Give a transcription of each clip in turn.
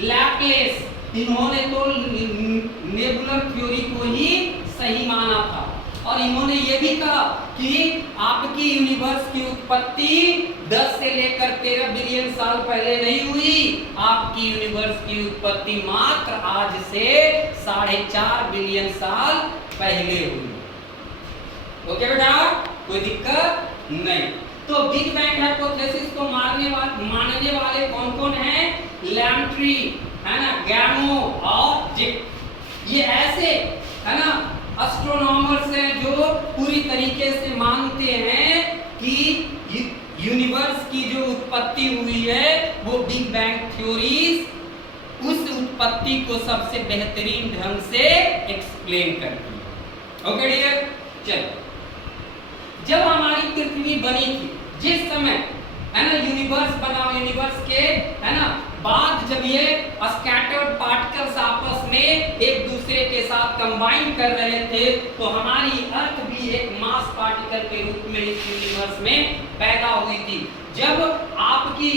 Laplace, इन्होंने तो nebular theory को ही सही माना था और इन्होंने ये भी कहा कि आपकी यूनिवर्स की उत्पत्ति 10 से लेकर 13 बिलियन साल पहले नहीं हुई, आपकी यूनिवर्स की उत्पत्ति मात्र आज से 4.5 बिलियन साल पहले हुई। ओके बेटा, कोई दिक्कत नहीं। तो बिग बैंग हाइपोथेसिस को मानने वाले कौन कौन हैं? लैम्ट्री, है ना, गैमो और जिक। ये ऐसे, है ना, एस्ट्रोनॉमर्स हैं जो पूरी तरीके से मानते हैं कि यूनिवर्स की जो उत्पत्ति हुई है वो बिग बैंग थ्योरीज उस उत्पत्ति को सबसे बेहतरीन ढंग से एक्सप्लेन करती है। ओके डियर, चलो, जब हमारी पृथ्वी बनी थी, जिस समय, है ना, यूनिवर्स बना, यूनिवर्स के, है ना, बाद जब ये स्कैटर्ड पार्टिकल्स आपस में एक दूसरे के साथ कंबाइन कर रहे थे तो हमारी अर्थ भी एक मास पार्टिकल के रूप में इस यूनिवर्स में पैदा हुई थी। जब आपकी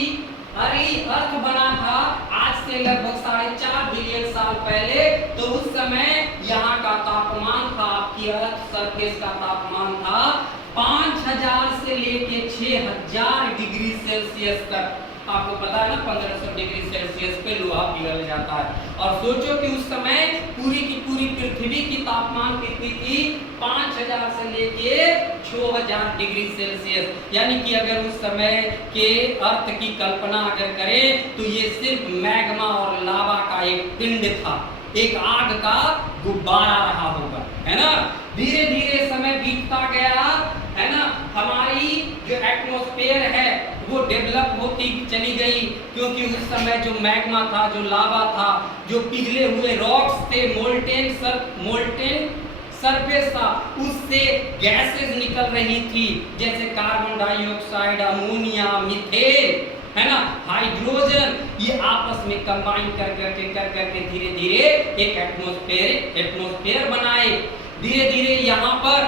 अर्ली अर्थ बना था आज से लगभग 4.5 बिलियन साल पहले, तो उस समय यहाँ का तापमान था, आपकी अर्थ सरफेस का तापमान था 5000 से लेके 6000 डिग्री सेल्सियस तक। आपको पता है ना 1500 डिग्री सेल्सियस पे लोहा पिघल जाता है। और सोचो कि उस समय पूरी की पूरी पृथ्वी की तापमान कितनी थी? 5000 से लेके 6000 डिग्री सेल्सियस। यानी कि अगर उस समय के अर्थ की कल्पना अगर करें तो ये सिर्फ मैग्मा और लावा का एक पिंड था, एक आग का गुब्बारा रहा होगा, है ना। धीरे धीरे समय बीतता गया, है ना, हमारी जो एटमॉस्फेयर है वो डेवलप होती चली गई, क्योंकि उस समय जो मैग्मा था, जो लावा था, जो पिघले हुए रॉक्स थे, मोल्टेन सरफेस था, उससे गैसेस निकल रही थी, जैसे कार्बन डाइऑक्साइड, अमोनिया, मीथेन, है ना, हाइड्रोजन। ये आपस में कंबाइन कर करके धीरे धीरे एक एटमॉस्फेयर बनाए। धीरे धीरे यहाँ पर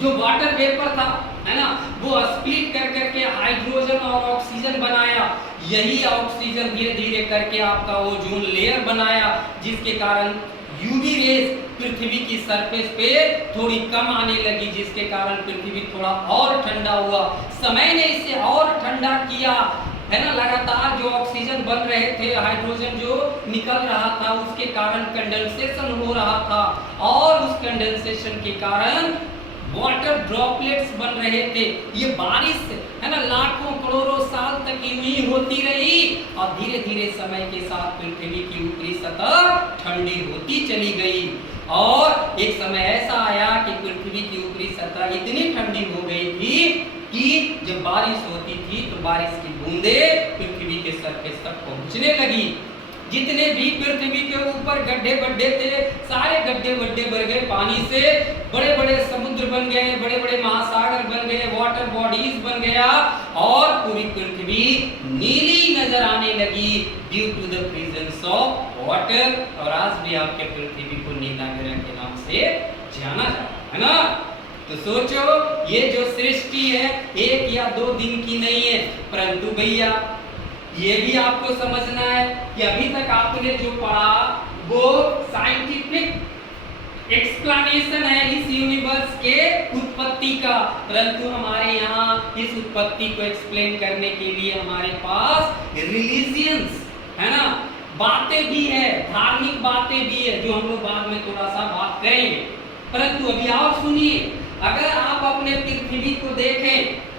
जो वाटर वेपर था, है ना, वो स्प्लिट कर करके हाइड्रोजन और ऑक्सीजन बनाया। यही ऑक्सीजन धीरे धीरे करके आपका ओजोन लेयर बनाया, जिसके कारण यूवी रेज पृथ्वी की सरफेस पे थोड़ी कम आने लगी, जिसके कारण पृथ्वी थोड़ा और ठंडा हुआ। समय ने इसे और ठंडा किया, है ना। लगातार जो ऑक्सीजन बन रहे थे, हाइड्रोजन जो निकल रहा था, उसके कारण कंडेंसेशन हो रहा था और उस कंडेंसेशन के कारण वाटर ड्रॉपलेट्स बन रहे थे। ये बारिश, है ना, लाखों करोड़ों साल तक यूं होती रही और धीरे धीरे समय के साथ पृथ्वी की ऊपरी सतह ठंडी होती चली गई और एक समय ऐसा आया कि पृथ्वी की ऊपरी सतह इतनी ठंडी हो गई थी कि जब बारिश होती थी तो बारिश की बूंदें पृथ्वी के सरफेस तक पहुंचने लगी। जितने भी पृथ्वी के ऊपर गड्ढे बड्ढे थे, सारे गड्ढे बड्ढे भर गए पानी से, बड़े बड़े समुद्र बन गए, बड़े बड़े महासागर बन गए, वाटर बॉडीज बन गया और पूरी पृथ्वी नीली नजर आने लगी due to the presence of water. और आज भी आपके पृथ्वी को नीला ग्रह के नाम से जाना जाता है ना। तो सोचो, ये जो सृष्टि है 1 या 2 दिन की नहीं है, परंतु भैया ये भी आपको समझना है कि अभी तक आपने जो पढ़ा वो साइंटिफिक एक्सप्लेनेशन है इस यूनिवर्स के उत्पत्ति का, परंतु हमारे यहाँ इस उत्पत्ति को एक्सप्लेन करने के लिए हमारे पास रिलीजियंस, है ना, बातें भी है, धार्मिक बातें भी है, जो हम लोग बाद में थोड़ा सा बात करेंगे। परंतु अभी और सुनिए, अगर आप अपने पृथ्वी को देखें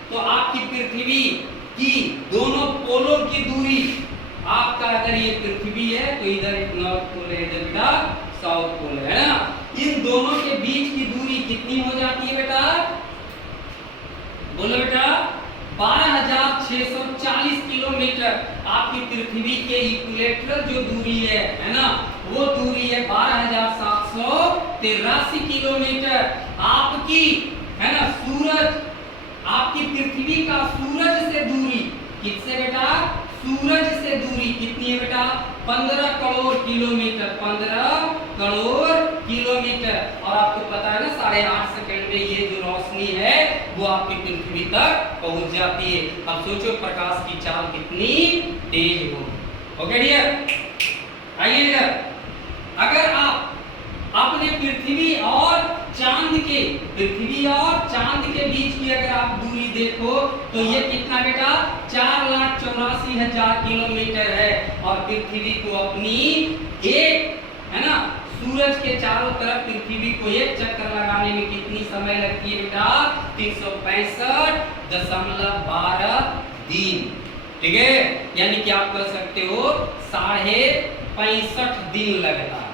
तो आपकी पृथ्वी कि दोनों पोलों की दूरी, आपका अगर ये पृथ्वी है तो इधर एक नॉर्थ पोल है, इधर बेटा साउथ पोल है ना। इन दोनों के बीच की दूरी कितनी हो जाती है बेटा? बोलो बेटा, 12,640 किलोमीटर। आपकी पृथ्वी के इक्वेटोरियल जो दूरी है ना, वो दूरी है 12,783 किलोमीटर। आपकी, है ना, सूरज, आपकी पृथ्वी का सूरज से दूरी किससे बेटा? सूरज से दूरी कितनी है बेटा? 15 करोड़ किलोमीटर, 15 करोड़ किलोमीटर। और आपको पता है ना 8.5 सेकंड में ये जो रोशनी है वो आपकी पृथ्वी तक पहुंच जाती है। अब सोचो प्रकाश की चाल कितनी तेज होगी। ओके डियर, आइए इधर। अगर आप अपने पृथ्वी और चांद के बीच की अगर आप दूरी देखो तो ये कितना बेटा 4,84,000 किलोमीटर है। और पृथ्वी को अपनी एक है ना सूरज के चारों तरफ पृथ्वी को एक चक्कर लगाने में कितनी समय लगती है बेटा 365.12 दिन। ठीक है, यानी कि आप कह सकते हो 65.5 दिन लगता है।